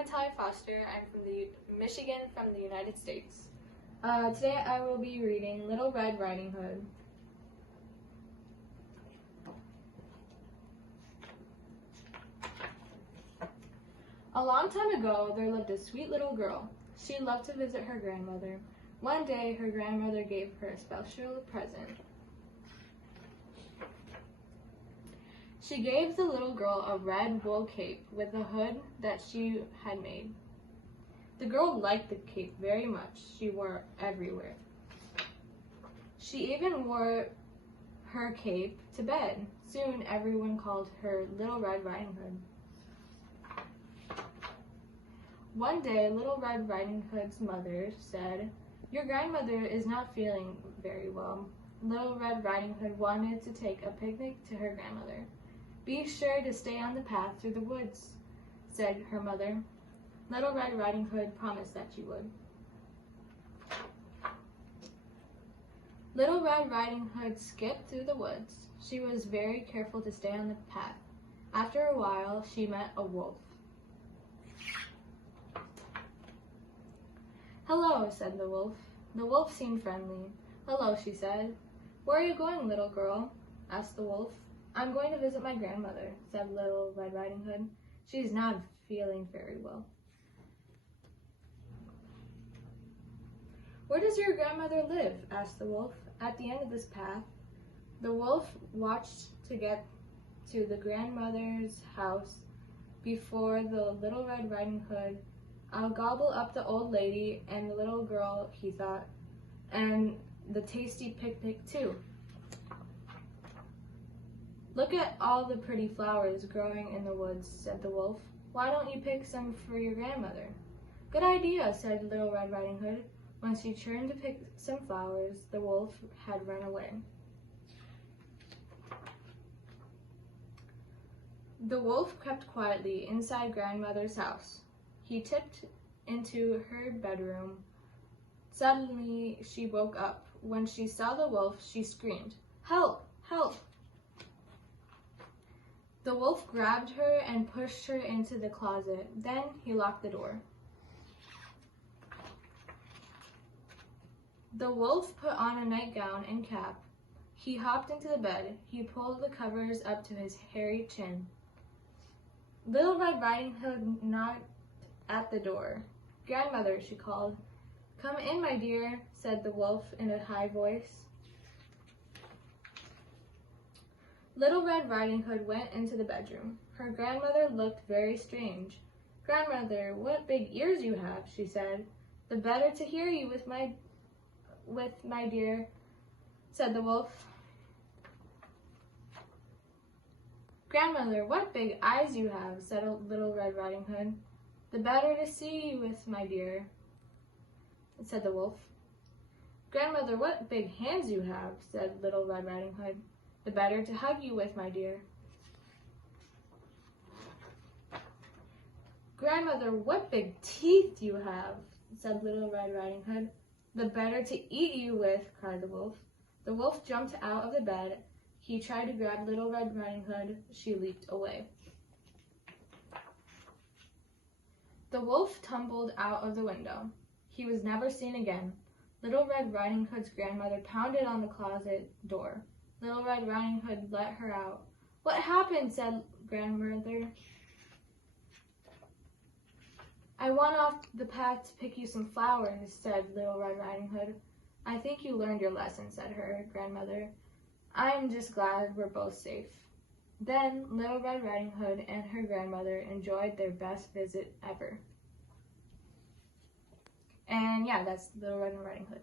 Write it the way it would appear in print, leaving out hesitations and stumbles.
Natalia Foster. I'm from Michigan, from the United States. Today I will be reading Little Red Riding Hood. A long time ago, there lived a sweet little girl. She loved to visit her grandmother. One day, her grandmother gave her a special present. She gave the little girl a red wool cape with a hood that she had made. The girl liked the cape very much. She wore it everywhere. She even wore her cape to bed. Soon, everyone called her Little Red Riding Hood. One day, Little Red Riding Hood's mother said, "Your grandmother is not feeling very well." Little Red Riding Hood wanted to take a picnic to her grandmother. "Be sure to stay on the path through the woods," said her mother. Little Red Riding Hood promised that she would. Little Red Riding Hood skipped through the woods. She was very careful to stay on the path. After a while, she met a wolf. "Hello," said the wolf. The wolf seemed friendly. "Hello," she said. "Where are you going, little girl?" asked the wolf. "I'm going to visit my grandmother," said Little Red Riding Hood. "She's not feeling very well." "Where does your grandmother live?" asked the wolf. "At the end of this path." The wolf watched to get to the grandmother's house before the Little Red Riding Hood. "I'll gobble up the old lady and the little girl," he thought, "and the tasty picnic too." "Look at all the pretty flowers growing in the woods," said the wolf. "Why don't you pick some for your grandmother?" "Good idea," said Little Red Riding Hood. When she turned to pick some flowers, the wolf had run away. The wolf crept quietly inside grandmother's house. He tipped into her bedroom. Suddenly, she woke up. When she saw the wolf, she screamed, "Help! Help!" The wolf grabbed her and pushed her into the closet. Then he locked the door. The wolf put on a nightgown and cap. He hopped into the bed. He pulled the covers up to his hairy chin. Little Red Riding Hood knocked at the door. "Grandmother," she called. "Come in, my dear," said the wolf in a high voice. Little Red Riding Hood went into the bedroom. Her grandmother looked very strange. "Grandmother, what big ears you have," she said. "The better to hear you with my dear," said the wolf. "Grandmother, what big eyes you have," said Little Red Riding Hood. "The better to see you with, my dear," said the wolf. "Grandmother, what big hands you have," said Little Red Riding Hood. "The better to hug you with, my dear." "Grandmother, what big teeth you have," said Little Red Riding Hood. "The better to eat you with," cried the wolf. The wolf jumped out of the bed. He tried to grab Little Red Riding Hood. She leaped away. The wolf tumbled out of the window. He was never seen again. Little Red Riding Hood's grandmother pounded on the closet door. Little Red Riding Hood let her out. "What happened?" said grandmother. "I went off the path to pick you some flowers," said Little Red Riding Hood. "I think you learned your lesson," said her grandmother. "I'm just glad we're both safe." Then Little Red Riding Hood and her grandmother enjoyed their best visit ever. And yeah, that's Little Red Riding Hood.